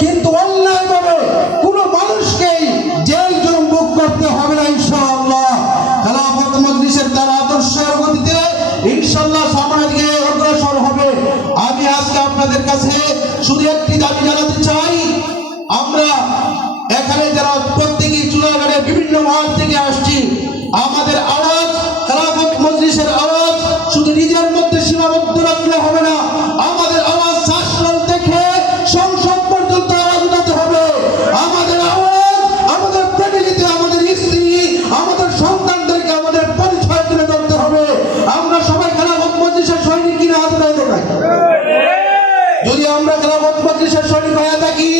কিন্তু অন্যায়ভাবে কোনো মানুষকেই জেল জুলুম ভোগ করতে হবে না ইনশাআল্লাহ। খেলাফত মজলিসের তার আদর্শের গতিতে ইনশাআল্লাহ সামনের দিকে অগ্রসর হবে। আমি আজকে আপনাদের কাছে শুধু একটি দাবি জানাতে চাই, আমরা এখানে যারা প্রত্যেকেই চুনাগড়ে বিভিন্ন ওয়ার্ড থেকে আসছি, আমাদের আওয়াজ খেলাফত মজলিসের আওয়াজ শুধু নিজের মধ্যে সীমাবদ্ধ রাখলে হবে না, আমাদের আওয়াজ শাসন থেকে সংসদ পর্যন্ত আওয়াজ উঠাতে হবে। আমাদের আওয়াজ আমাদের ফ্যামিলিতে, আমাদের স্ত্রী, আমাদের সন্তানদেরকে আমাদের পরিচয় তুলে ধরতে হবে। আমরা সবাই খেলাফত মজলিসের সৈনিক কিনা হাতে দাঁড়িয়ে থাকি। যদি আমরা খেলাফত মজলিসের সৈনিক হয়ে থাকি